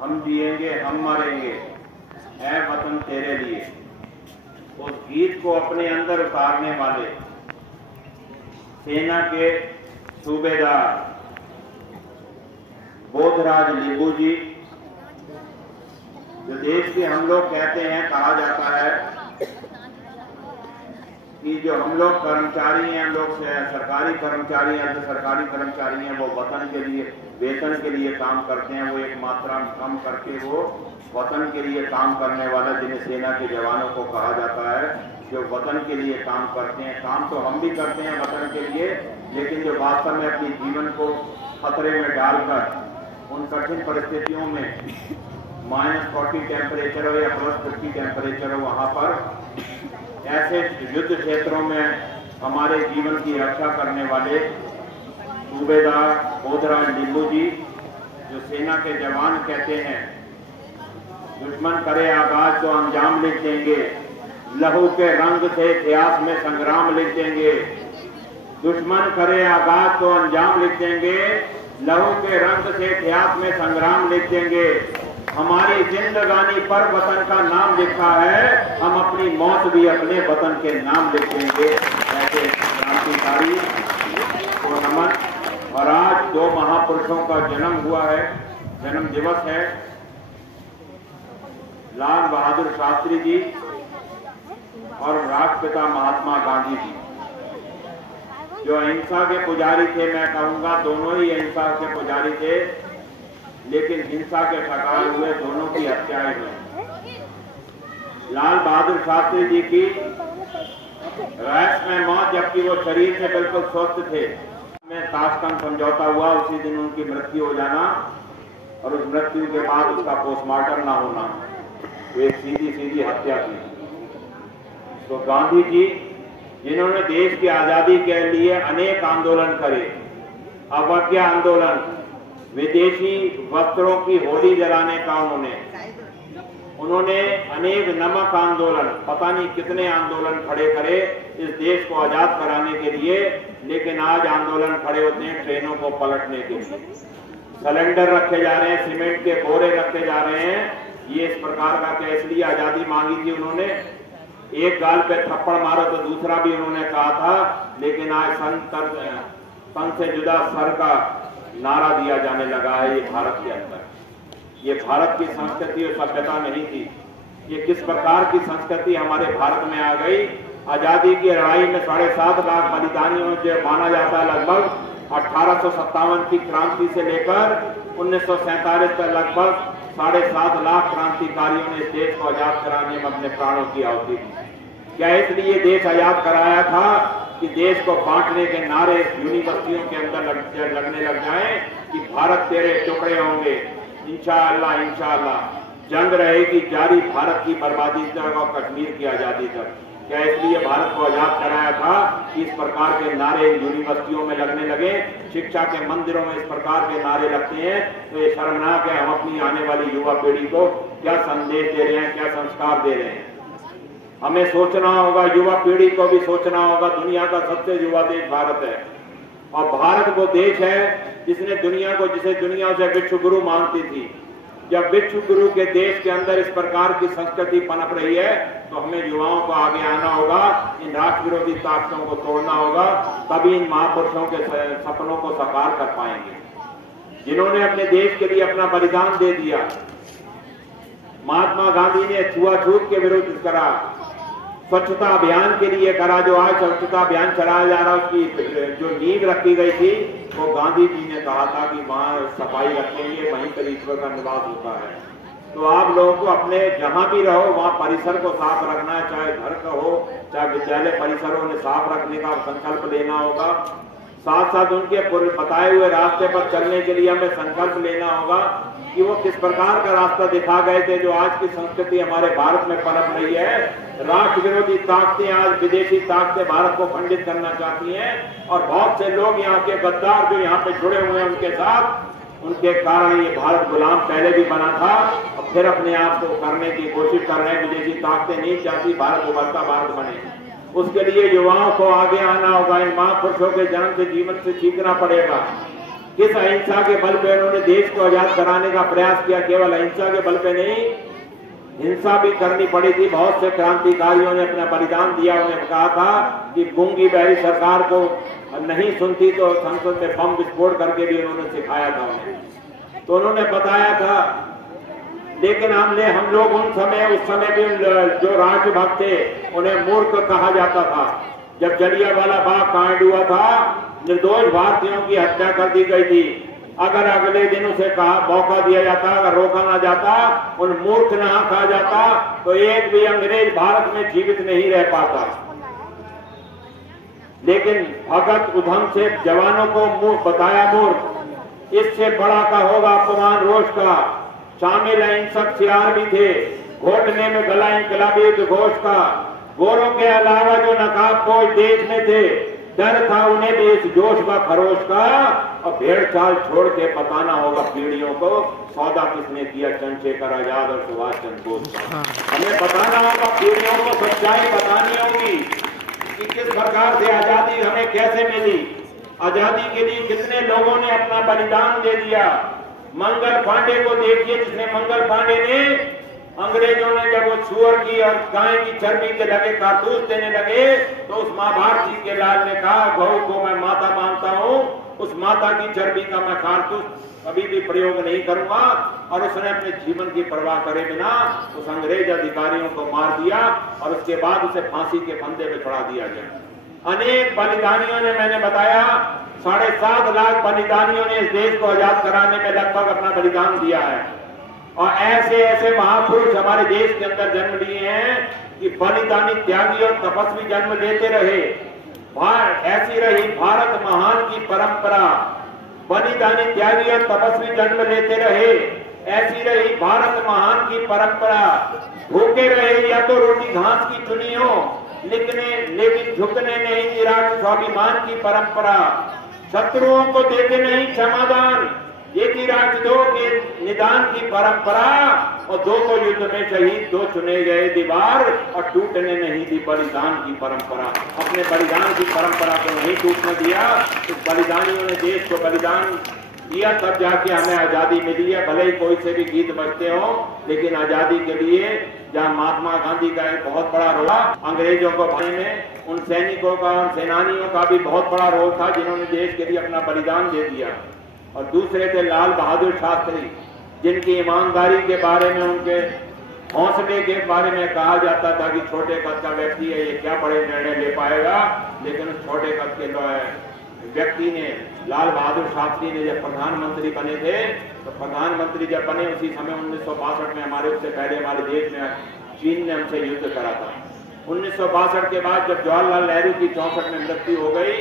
हम जिएंगे हम मरेंगे, ऐ वतन तेरे लिए। उस गीत को अपने अंदर उतारने वाले सेना के सूबेदार बोधराज लिंबू जी, जो देश के हम लोग कहते हैं, कहा जाता है कि जो हम लोग कर्मचारी हैं, हम लोग सरकारी कर्मचारी हैं, जो सरकारी कर्मचारी हैं, वो वतन के लिए वेतन के लिए काम करते हैं। वो एक मात्रा कम करके वो वतन के लिए काम करने वाला, जिन्हें सेना के जवानों को कहा जाता है, जो वतन के लिए काम करते हैं। काम तो हम भी करते हैं वतन के लिए, लेकिन जो वास्तव में अपने जीवन को खतरे में डालकर उन कठिन परिस्थितियों में -40 टेम्परेचर हो या +50 टेम्परेचर हो, वहाँ पर ऐसे युद्ध क्षेत्रों में हमारे जीवन की रक्षा करने वाले सूबेदार बोधराज लिंबू जी, जो सेना के जवान कहते हैं, दुश्मन करे आगाज तो अंजाम लिख देंगे, लहू के रंग से इतिहास में संग्राम लिख देंगे। दुश्मन करे आगाज तो अंजाम लिख देंगे, लहू के रंग से इतिहास में संग्राम लिख देंगे। हमारी जिंदगानी पर वतन का नाम लिखा है, हम अपनी मौत भी अपने वतन के नाम लिख देंगे। ऐसे क्रांतिकारी को नमन। और आज 2 महापुरुषों का जन्म हुआ है, जन्म दिवस है। लाल बहादुर शास्त्री जी और राष्ट्रपिता महात्मा गांधी जी, जो अहिंसा के पुजारी थे। मैं कहूंगा दोनों ही अहिंसा के पुजारी थे, लेकिन हिंसा के शिकार हुए, दोनों की हत्याएं हुई। लाल बहादुर शास्त्री जी की रहस्यमय मौत, जबकि वो शरीर से बिल्कुल स्वस्थ थे, में ताशकंद समझौता हुआ, उसी दिन उनकी मृत्यु हो जाना और उस मृत्यु के बाद उसका पोस्टमार्टम ना होना, वो एक सीधी सीधी हत्या थी। तो गांधी जी, जिन्होंने देश की आजादी के लिए अनेक आंदोलन करे, अवज्ञा आंदोलन, विदेशी वस्त्रों की होली जलाने का उन्होंने अनेक नमक आंदोलन, पता नहीं कितने आंदोलन खड़े करे इस देश को आजाद कराने के लिए। लेकिन आज आंदोलन खड़े होते हैं ट्रेनों को पलटने के लिए, सिलेंडर रखे जा रहे हैं, सीमेंट के बोरे रखे जा रहे हैं। ये इस प्रकार का क्या, इसलिए आजादी मांगी थी उन्होंने। एक गाल पे थप्पड़ मारो तो दूसरा भी उन्होंने कहा था, लेकिन आज सन से जुदा सर का नारा दिया जाने लगा है। ये भारत के अंदर, ये भारत की संस्कृति और सभ्यता नहीं थी। ये किस प्रकार की संस्कृति हमारे भारत में आ गई। आजादी की लड़ाई में 7.5 लाख बलिदानियों, जो माना जाता है लगभग 1857 की क्रांति से लेकर 1947 तक लगभग 7.5 लाख क्रांतिकारियों ने इस देश को आजाद कराने में अपने प्राणों की आहुति दी। क्या इसलिए देश आजाद कराया था कि देश को बांटने के नारे यूनिवर्सिटियों के अंदर लगने लग जाएं कि भारत तेरे टुकड़े होंगे, इंशाअल्लाह इंशाअल्लाह जंग रहेगी जारी भारत की बर्बादी तक और कश्मीर की आजादी तक। क्या इसलिए भारत को आजाद कराया था कि इस प्रकार के नारे यूनिवर्सिटियों में लगने लगे, शिक्षा के मंदिरों में इस प्रकार के नारे लगते हैं? तो ये शर्मनाक है। हम अपनी आने वाली युवा पीढ़ी को क्या संदेश दे रहे हैं, क्या संस्कार दे रहे हैं? हमें सोचना होगा, युवा पीढ़ी को भी सोचना होगा। दुनिया का सबसे युवा देश भारत है, और भारत वो देश है जिसने दुनिया को, जिसे दुनिया उसे विश्व गुरु मानती थी। जब विश्व गुरु के देश के अंदर इस प्रकार की संस्कृति पनप रही है, तो हमें युवाओं को आगे आना होगा, इन राष्ट्र विरोधी ताकतों को तोड़ना होगा, तभी इन महापुरुषों के सपनों को साकार कर पाएंगे, जिन्होंने अपने देश के लिए अपना बलिदान दे दिया। महात्मा गांधी ने छुआछूत के विरुद्ध करा, स्वच्छता अभियान के लिए करा। जो आज स्वच्छता अभियान चलाया जा रहा है, उसकी जो नींव रखी गई थी, वो गांधी जी ने कहा था कि वहां सफाई रखेंगे, वहीं पर ईश्वर का निवास होता है। तो आप लोगों को अपने जहां भी रहो वहां परिसर को साफ रखना है, चाहे घर का हो चाहे विद्यालय परिसरों में साफ रखने का संकल्प लेना होगा। साथ साथ उनके बताए हुए रास्ते पर चलने के लिए हमें संकल्प लेना होगा कि वो किस प्रकार का रास्ता दिखा गए थे। जो आज की संस्कृति हमारे भारत में पनप रही है, राष्ट्र विरोधी ताकतें, आज विदेशी ताकतें भारत को खंडित करना चाहती हैं, और बहुत से लोग यहाँ के गद्दार जो यहाँ पे जुड़े हुए हैं उनके साथ, उनके कारण ये भारत गुलाम पहले भी बना था और फिर अपने आप को करने की कोशिश कर रहे हैं। विदेशी ताकतें नहीं चाहती भारत उभरता भारत बने। उसके लिए युवाओं को आगे आना होगा, इन महापुरुषों के जन्म से जीवन से सीखना पड़ेगा। किस अहिंसा के बल पे उन्होंने देश को आजाद कराने का प्रयास किया। केवल अहिंसा के बल पे नहीं, हिंसा भी करनी पड़ी थी। बहुत से क्रांतिकारियों ने अपना बलिदान दिया। उन्होंने कहा था कि गूंगी बहरी सरकार को नहीं सुनती तो संसद में बम विस्फोट करके भी उन्होंने सिखाया था उन्हें, तो उन्होंने बताया था। लेकिन हम लोग उस समय भी जो राष्ट्रभक्त थे उन्हें मूर्ख कहा जाता था। जब जलियांवाला बाग कांड हुआ था, निर्दोष भारतीयों की हत्या कर दी गई थी। अगर अगले दिन उसे मौका दिया जाता, अगर रोका ना जाता, उन मूर्ख ना कहा जाता, तो एक भी अंग्रेज भारत में जीवित नहीं रह पाता। लेकिन भगत उधम से जवानों को बताया मूर्ख। इससे बड़ा का होगा अपमान रोष का। शामिल अहिंसक सियार भी थे, घोटने में गला इंकलाबी उद्घोष का। गोरों के अलावा जो नकाबपोश देश में थे, डर था उन्हें भी इस जोश का खरोश का। और भेड़ चाल छोड़ के बताना होगा पीढ़ियों को, सौदा किसने किया चंद्रशेखर आजाद और सुभाष चंद्र बोस का। हमें बताना होगा पीढ़ियों को, सच्चाई बतानी होगी कि किस प्रकार से आजादी हमें कैसे मिली। आजादी के लिए कितने लोगों ने अपना बलिदान दे दिया। मंगल पांडे को देखिए, जिसने मंगल पांडे ने अंग्रेजों ने जब वो सुअर की और गाय की चर्बी के लगे कारतूस देने लगे, तो उस माँ भारती के लाल ने कहा, गौ को मैं माता मानता हूँ, उस माता की चर्बी का मैं कारतूस कभी भी प्रयोग नहीं करूंगा। और उसने अपने जीवन की परवाह करे बिना उस अंग्रेज अधिकारियों को मार दिया और उसके बाद उसे फांसी के फंदे में चढ़ा दिया गया। अनेक बलिदानियों ने, मैंने बताया 7.5 लाख बलिदानियों ने इस देश को आजाद कराने में लगभग अपना बलिदान दिया है। और ऐसे ऐसे महापुरुष हमारे देश के अंदर जन्म लिए हैं कि बलिदानी, त्यागी और तपस्वी जन्म लेते रहे। ऐसी रही भारत महान की परंपरा। बलिदानी, त्यागी और तपस्वी जन्म लेते रहे, ऐसी रही भारत महान की परंपरा। भूखे रहे या तो रोटी घास की चुनी हो, लेकिन झुकने नहीं दी राष्ट्र स्वाभिमान की परंपरा। शत्रुओं को देते नहीं क्षमादान, ये थी राष्ट्रद्रोह के निदान की परंपरा। और 2 को युद्ध में शहीद, 2 चुने गए दीवार, और टूटने नहीं दी बलिदान की परंपरा। अपने बलिदान की परंपरा को नहीं टूटने दिया। इस बलिदानियों ने देश को बलिदान दिया, तब जाके हमें आजादी मिली है। भले ही कोई से भी गीत बजते हो, लेकिन आजादी के लिए जहाँ महात्मा गांधी का एक बहुत बड़ा रोल, अंग्रेजों को भाई में उन सैनिकों का, उन सेनानियों का भी बहुत बड़ा रोल था, जिन्होंने देश के लिए अपना बलिदान दे दिया। और दूसरे थे लाल बहादुर शास्त्री, जिनकी ईमानदारी के बारे में, उनके हौसले के बारे में कहा जाता था कि छोटे कद का व्यक्ति है, ये क्या बड़े निर्णय ले पाएगा। लेकिन उस छोटे कद के व्यक्ति ने, लाल बहादुर शास्त्री ने जब प्रधानमंत्री बने थे, तो प्रधानमंत्री जब बने उसी समय 1962 में हमारे, उससे पहले हमारे देश में चीन ने हमसे युद्ध करा था। 1962 के बाद जब जवाहरलाल नेहरू की 64 में मृत्यु हो गई,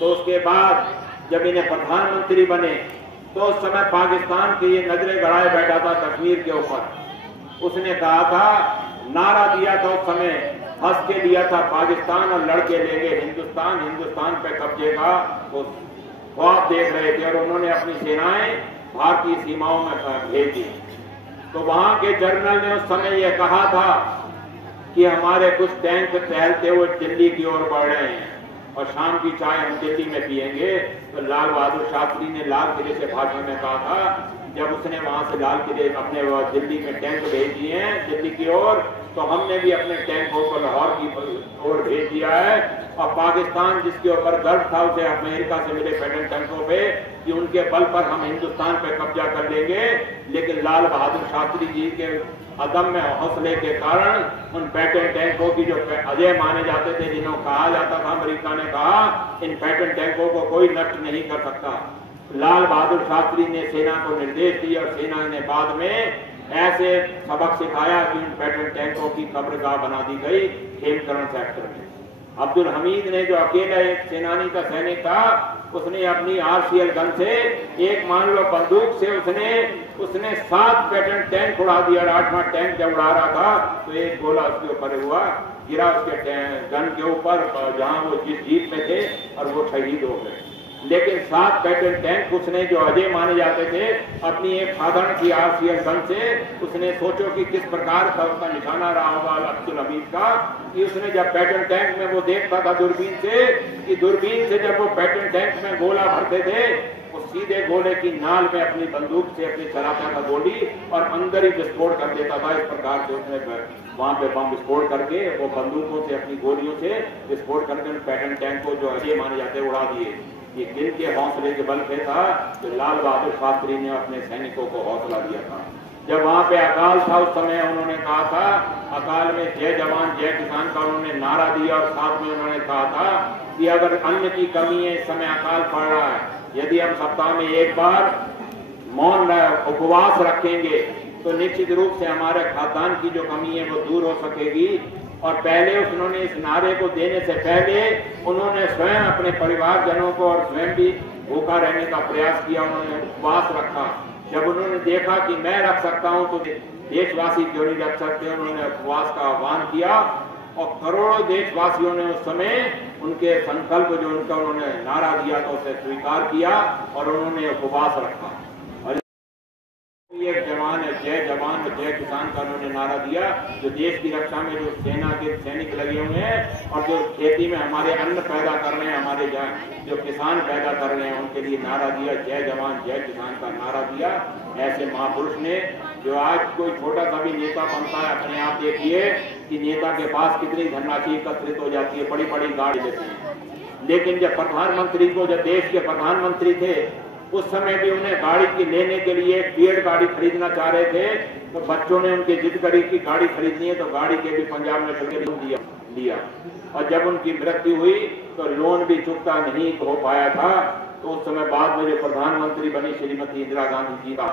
तो उसके बाद जब इन्हें प्रधानमंत्री बने, तो उस समय पाकिस्तान के ये नजरें गड़ाए बैठा था कश्मीर के ऊपर। उसने कहा था, नारा दिया था उस समय, हंस के दिया था पाकिस्तान और लड़के लेंगे हिंदुस्तान। हिंदुस्तान पे कब्जे का वो ख्वाब देख रहे थे, और उन्होंने अपनी सेनाएं भारतीय सीमाओं में भेजी। तो वहां के जनरल ने उस समय यह कहा था कि हमारे कुछ टैंक टहलते हुए दिल्ली की ओर बढ़ रहे हैं और शाम की चाय हम दिल्ली में पिएंगे। तो लाल बहादुर शास्त्री ने लाल किले से भाषण में कहा था, जब उसने वहां से लाल किले अपने दिल्ली में टैंक भेज दिए हैं दिल्ली की ओर, तो हमने भी अपने टैंकों को लाहौर की ओर भेज दिया है। और पाकिस्तान जिसके ऊपर गर्व था उसे अमेरिका से मिले पैटर्न टैंकों पे कि उनके बल पर हम हिंदुस्तान पे कब्जा कर लेंगे। लेकिन लाल बहादुर शास्त्री जी के अदम्य हौसले के कारण उन पैटर्न टैंकों की, जो अजय माने जाते थे, जिन्हों कहा जाता था, अमेरिका ने कहा इन पैटर्न टैंकों को कोई नष्ट नहीं कर सकता। लाल बहादुर शास्त्री ने सेना को निर्देश दिया और सेना ने बाद में ऐसे सबक सिखाया कि उन पैटर्न टैंकों की कब्रगाह बना दी गई खेमकरण सेक्टर में। अब्दुल हमीद ने, जो अकेला एक सेनानी का सैनिक था, उसने अपनी आरसीएल गन से, एक मान लो बंदूक से, उसने 7 पैटर्न टैंक उड़ा दिया। 8वां टैंक जब उड़ा रहा था तो एक गोला उसके ऊपर हुआ, गिरा उसके गन के ऊपर जहां वो जिस जीप में थे, और वो शहीद हो गए। लेकिन 7 पैटर्न टैंक उसने, जो अजय माने जाते थे, अपनी एक साधारण सी आरसीएल गन से, उसने सोचो कि किस प्रकार का उसका निशाना रहा होगा अब्दुल हमीद का, कि उसने जब पैटर्न टैंक में वो देखता था दूरबीन से, कि दूरबीन से जब वो पैटर्न टैंक में गोला भरते थे, वो सीधे गोले की नाल में अपनी बंदूक से अपनी चलाता था गोली और अंदर ही विस्फोट कर देता था। इस प्रकार से उसने वहां पे बम विस्फोट करके वो बंदूकों से अपनी गोलियों से विस्फोट करके उन पैटर्न टैंक को जो अच्छे माने जाते उड़ा दिए। ये किन के हौसले के बल पे था? तो लाल बहादुर शास्त्री ने अपने सैनिकों को हौसला दिया था। जब वहां पे अकाल था उस समय उन्होंने कहा था, अकाल में जय जवान जय किसान का उन्होंने नारा दिया और साथ में उन्होंने कहा था कि अगर अन्न की कमी है, इस समय अकाल पड़ रहा है, यदि हम सप्ताह में एक बार मौन उपवास रखेंगे तो निश्चित रूप से हमारे खाद्यान्न की जो कमी है वो दूर हो सकेगी। और पहले उन्होंने इस नारे को देने से पहले उन्होंने स्वयं अपने परिवारजनों को और स्वयं भी भूखा रहने का प्रयास किया। उन्होंने उपवास रखा। जब उन्होंने देखा कि मैं रख सकता हूं तो देशवासी क्यों नहीं रख सकते, उन्होंने उपवास का आह्वान किया और करोड़ों देशवासियों ने उस समय उनके संकल्प जो उनका उन्होंने नारा दिया था उसे स्वीकार किया और उन्होंने उपवास रखा। एक जवान है, जय जवान जय किसान का उन्होंने नारा दिया। जो देश की रक्षा में जो सेना के सैनिक लगे हुए हैं और जो खेती में हमारे अन्न पैदा कर रहे हैं, हमारे जो किसान पैदा कर रहे हैं, उनके लिए नारा दिया, जय जवान जय किसान का नारा दिया। ऐसे महापुरुष ने जो आज कोई छोटा सा भी नेता बनता है, अपने आप देखिए कि नेता के पास कितनी धनराशि एकत्रित हो जाती है, बड़ी बड़ी गाड़ी लेते हैं। लेकिन जब प्रधानमंत्री को, जब देश के प्रधानमंत्री थे, उस समय भी उन्हें गाड़ी की लेने के लिए एक पेड़ गाड़ी खरीदना चाह रहे थे तो बच्चों ने उनकी जिद करी कि गाड़ी खरीदनी है तो गाड़ी के भी पंजाब में चलके लिया। और जब उनकी मृत्यु हुई तो लोन भी चुकता नहीं हो पाया था। तो उस समय बाद में जो प्रधानमंत्री बनी श्रीमती इंदिरा गांधी जी का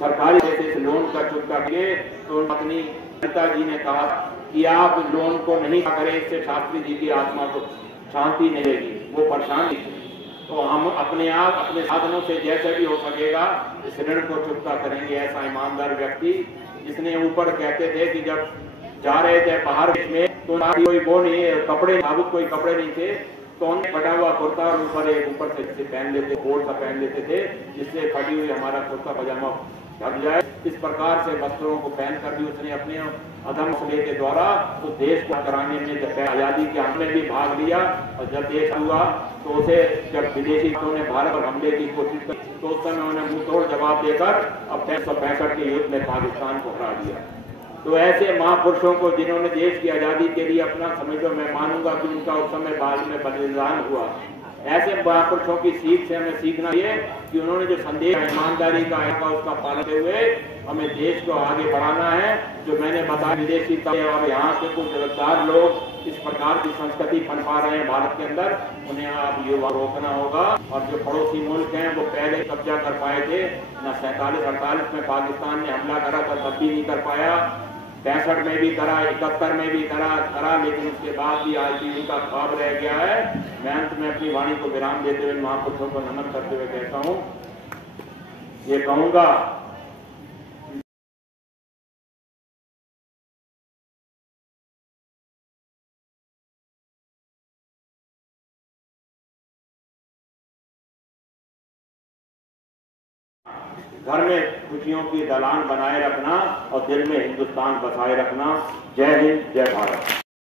सरकारी पैसे से लोन का चुकता किए तो अपनी पिताजी ने कहा कि आप लोन को नहीं करें, इससे शास्त्री जी की आत्मा को शांति मिलेगी, वो परेशान। तो हम अपने आप अपने साधनों से जैसे भी हो सकेगा इस ऋण को चुकता करेंगे। ऐसा ईमानदार व्यक्ति जिसने ऊपर कहते थे कि जब जा रहे थे बाहर में तो कोई वो नहीं कपड़े, साबुत कोई कपड़े नहीं थे तो उन्हें फटा हुआ कुर्ता और ऊपर से पहन लेते, कोट सा पहन लेते थे जिससे फटी हुई हमारा कुर्ता पजामा ढक जाए। इस प्रकार से वस्त्रों को पहनकर भी उसने अपने अधम हौसले के द्वारा उस देश को कराने में, जब आजादी के हमले भी भाग लिया और जब देश हुआ तो उसे जब विदेशी ने भारत पर हमले की कोशिश की तो उस समय उन्हें मुंहतोड़ जवाब देकर अब 1965 के युद्ध में पाकिस्तान को हरा दिया। तो ऐसे महापुरुषों को जिन्होंने देश की आजादी के लिए अपना, समझो मैं मानूंगा कि उनका उस समय बाद में बलिदान हुआ, ऐसे महापुरुषों की सीख से हमें सीखना चाहिए कि उन्होंने जो संदेश ईमानदारी का है उसका पालन करते हुए हमें देश को आगे बढ़ाना है। जो मैंने बताया विदेशी और यहाँ के कुछ गिरफ्तार लोग इस प्रकार की संस्कृति पनपा रहे हैं भारत के अंदर, उन्हें आप युवा रोकना होगा। और जो पड़ोसी मुल्क हैं वो पहले कब्जा कर पाए थे न 47-48 में पाकिस्तान ने हमला करा था तब भी नहीं कर पाया, 65 में भी करा, 71 में भी करा, लेकिन उसके बाद भी आज भी उनका ख्वाब रह गया है। मैं अंत में अपनी वाणी को विराम देते हुए महापुरुषों को नमन करते हुए कहता हूँ, ये कहूंगा घर में खुशियों की दलान बनाए रखना और दिल में हिंदुस्तान बसाए रखना। जय हिंद, जय भारत।